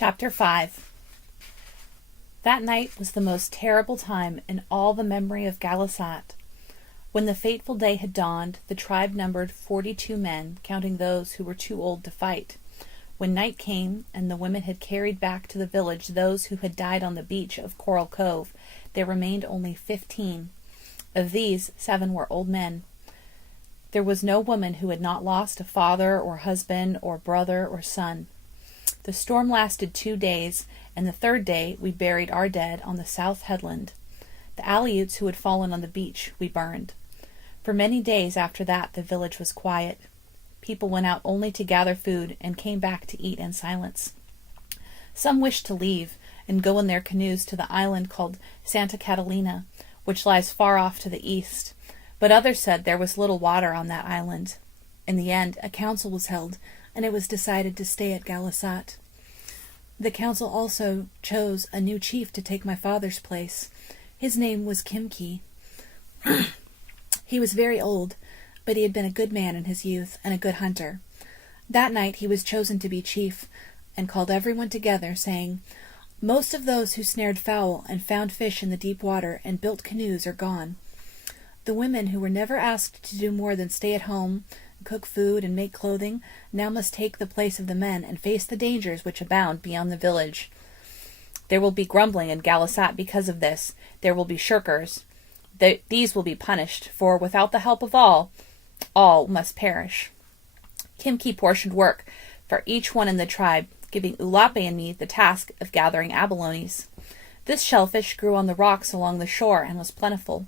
Chapter 5. That night was the most terrible time in all the memory of Galasat. When the fateful day had dawned, the tribe numbered 42 men, counting those who were too old to fight. When night came, and the women had carried back to the village those who had died on the beach of Coral Cove, there remained only 15. Of these, 7 were old men. There was no woman who had not lost a father or husband or brother or son. The storm lasted 2 days, and the 3rd day we buried our dead on the south headland. The Aleuts who had fallen on the beach we burned. For many days after that the village was quiet. People went out only to gather food and came back to eat in silence. Some wished to leave and go in their canoes to the island called Santa Catalina, which lies far off to the east, but others said there was little water on that island. In the end, a council was held, and it was decided to stay at Galasat. The council also chose a new chief to take my father's place. His name was Kimki. He was very old, but he had been a good man in his youth and a good hunter. That night he was chosen to be chief, and called everyone together, saying, "Most of those who snared fowl and found fish in the deep water and built canoes are gone. The women who were never asked to do more than stay at home, cook food, and make clothing, now must take the place of the men and face the dangers which abound beyond the village. There will be grumbling in Galasat because of this. There will be shirkers. These will be punished, for without the help of all must perish." Kimki portioned work for each one in the tribe, giving Ulape and me the task of gathering abalones. This shellfish grew on the rocks along the shore and was plentiful.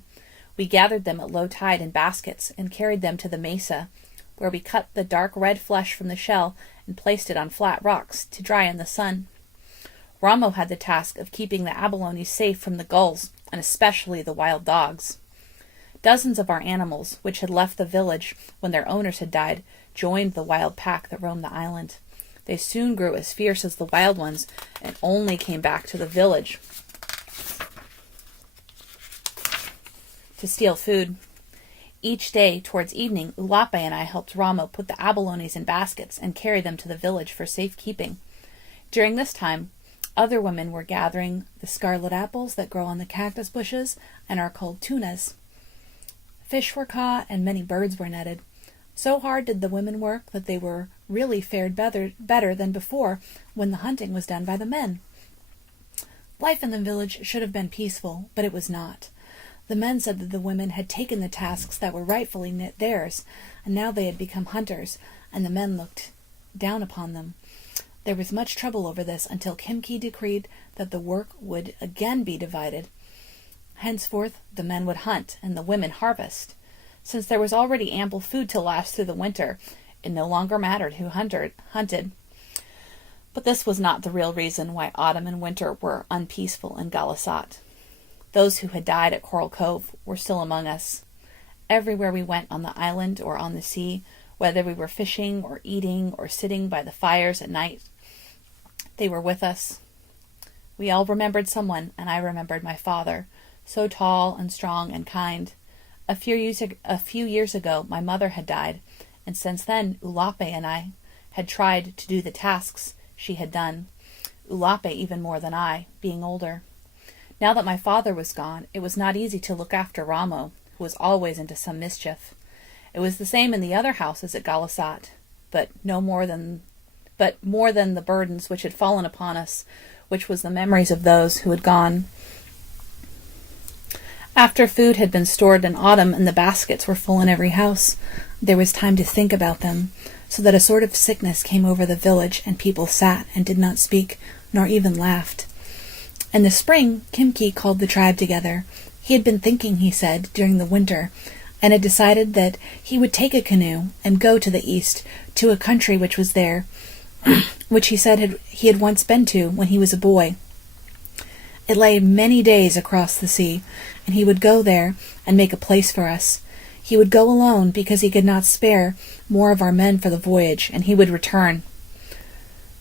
We gathered them at low tide in baskets and carried them to the mesa, where we cut the dark red flesh from the shell and placed it on flat rocks to dry in the sun. Ramo had the task of keeping the abalones safe from the gulls, and especially the wild dogs. Dozens of our animals, which had left the village when their owners had died, joined the wild pack that roamed the island. They soon grew as fierce as the wild ones and only came back to the village to steal food. Each day, towards evening, Ulape and I helped Ramo put the abalones in baskets and carry them to the village for safekeeping. During this time, other women were gathering the scarlet apples that grow on the cactus bushes and are called tunas. Fish were caught and many birds were netted. So hard did the women work that they were really fared better than before when the hunting was done by the men. Life in the village should have been peaceful, but it was not. The men said that the women had taken the tasks that were rightfully theirs, and now they had become hunters, and the men looked down upon them. There was much trouble over this until Kimki decreed that the work would again be divided. Henceforth the men would hunt and the women harvest. Since there was already ample food to last through the winter, it no longer mattered who hunted. But this was not the real reason why autumn and winter were unpeaceful in Galasat. Those who had died at Coral Cove were still among us. Everywhere we went on the island or on the sea, whether we were fishing or eating or sitting by the fires at night, they were with us. We all remembered someone, and I remembered my father, so tall and strong and kind. A few years ago, my mother had died, and since then, Ulape and I had tried to do the tasks she had done. Ulape even more than I, being older. Now that my father was gone, it was not easy to look after Ramo, who was always into some mischief. It was the same in the other houses at Galasat, but more than the burdens which had fallen upon us, which was the memories of those who had gone. After food had been stored in autumn and the baskets were full in every house, there was time to think about them, so that a sort of sickness came over the village, and people sat and did not speak, nor even laughed. In the spring, Kimki called the tribe together. He had been thinking, he said, during the winter, and had decided that he would take a canoe and go to the east, to a country which was there, which he said he had once been to when he was a boy. It lay many days across the sea, and he would go there and make a place for us. He would go alone because he could not spare more of our men for the voyage, and he would return.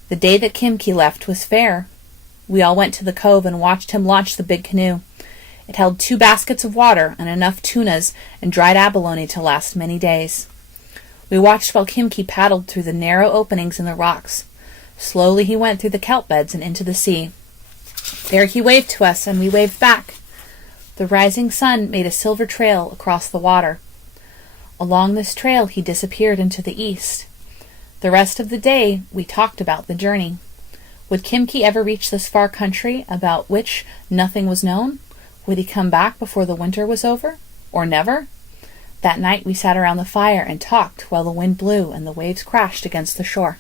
The day that Kimki left was fair. We all went to the cove and watched him launch the big canoe. It held 2 baskets of water and enough tunas and dried abalone to last many days. We watched while Kimki paddled through the narrow openings in the rocks. Slowly he went through the kelp beds and into the sea. There he waved to us, and we waved back. The rising sun made a silver trail across the water. Along this trail he disappeared into the east. The rest of the day we talked about the journey. Would Kimki ever reach this far country about which nothing was known? Would he come back before the winter was over? Or never? That night we sat around the fire and talked while the wind blew and the waves crashed against the shore.